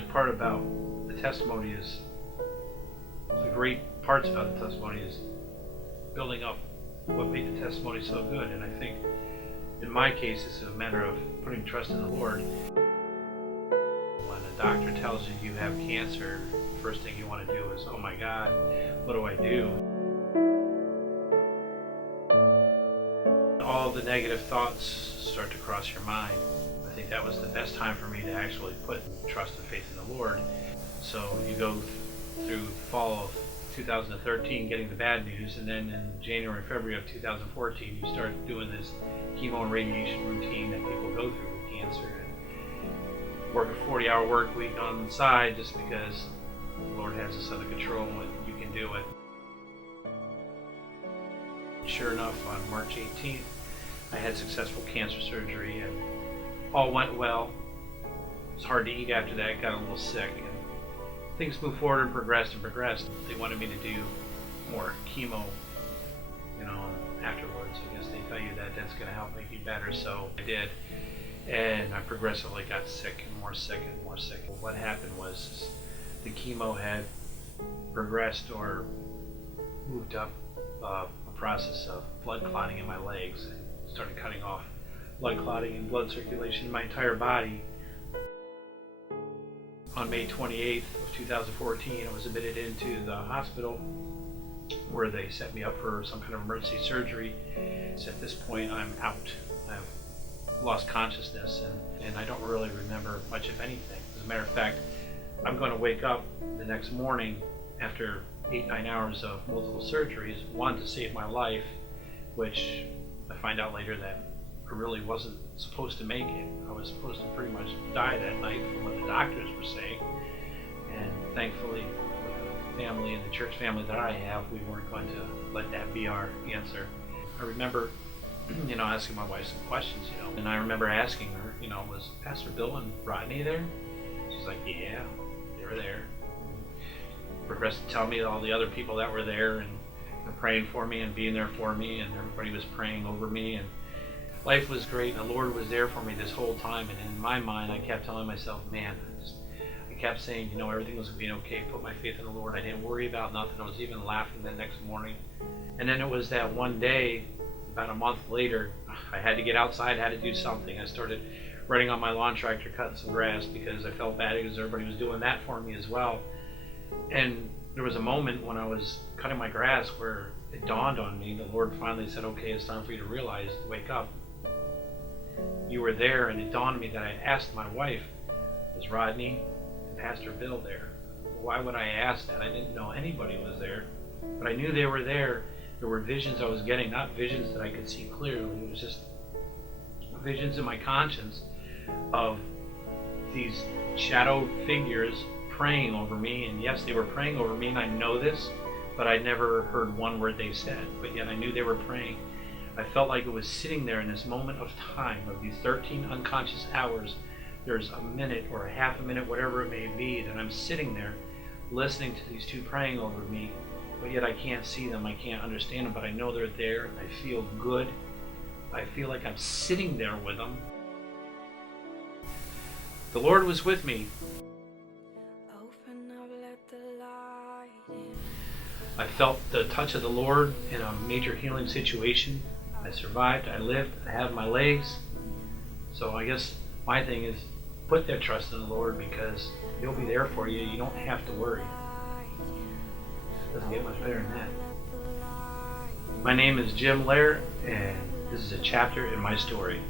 favorite part about the testimony is, the great parts about the testimony is building up what made the testimony so good. And I think in my case, it's a matter of putting trust in the Lord. When a doctor tells you you have cancer, the first thing you want to do is, oh my God, what do I do? All the negative thoughts start to cross your mind. I think that was the best time for me to actually put trust and faith in the Lord. So you go through fall of 2013 getting the bad news, and then in January, February of 2014 you start doing this chemo and radiation routine that people go through with cancer, and work a 40-hour work week on the side just because the Lord has us under control and you can do it. Sure enough, on March 18th I had successful cancer surgery and all went well. It was hard to eat after that, got a little sick, and things moved forward and progressed and progressed. They wanted me to do more chemo, afterwards. I guess they tell you that that's going to help make you better, so I did. And I progressively got sick and more sick and more sick. What happened was the chemo had progressed or moved up a process of blood clotting in my legs and started cutting off blood clotting and blood circulation in my entire body. On May 28th of 2014, I was admitted into the hospital where they set me up for some kind of emergency surgery. So at this point, I'm out. I've lost consciousness, and I don't really remember much of anything. As a matter of fact, I'm going to wake up the next morning after 8-9 hours of multiple surgeries, one to save my life, which I find out later that I really wasn't supposed to make it. I was supposed to pretty much die that night from what the doctors were saying. And thankfully, with the family and the church family that I have, we weren't going to let that be our answer. I remember, asking my wife some questions, and I remember asking her, was Pastor Bill and Rodney there? She's like, yeah, they were there. Progressed to tell me all the other people that were there and were praying for me and being there for me, and everybody was praying over me, and life was great, and the Lord was there for me this whole time. And in my mind, I kept telling myself, man, I kept saying, everything was going to be okay. Put my faith in the Lord. I didn't worry about nothing. I was even laughing the next morning. And then it was that one day, about a month later, I had to get outside, had to do something. I started running on my lawn tractor, cutting some grass, because I felt bad because everybody was doing that for me as well. And there was a moment when I was cutting my grass where it dawned on me. The Lord finally said, okay, it's time for you to realize, wake up. You were there, and it dawned on me that I asked my wife, was Rodney and Pastor Bill there? Why would I ask that? I didn't know anybody was there, but I knew they were there. There were visions I was getting, not visions that I could see clearly. It was just visions in my conscience of these shadow figures praying over me. And yes, they were praying over me, and I know this, but I never heard one word they said, but yet I knew they were praying. I felt like it was sitting there in this moment of time, of these 13 unconscious hours. There's a minute or a half a minute, whatever it may be, that I'm sitting there listening to these two praying over me, but yet I can't see them, I can't understand them, but I know they're there, and I feel good. I feel like I'm sitting there with them. The Lord was with me. I felt the touch of the Lord in a major healing situation. I survived, I lived, I have my legs. So I guess my thing is put that trust in the Lord, because He'll be there for you. You don't have to worry. It doesn't get much better than that. My name is Jim Lehr, and this is a chapter in my story.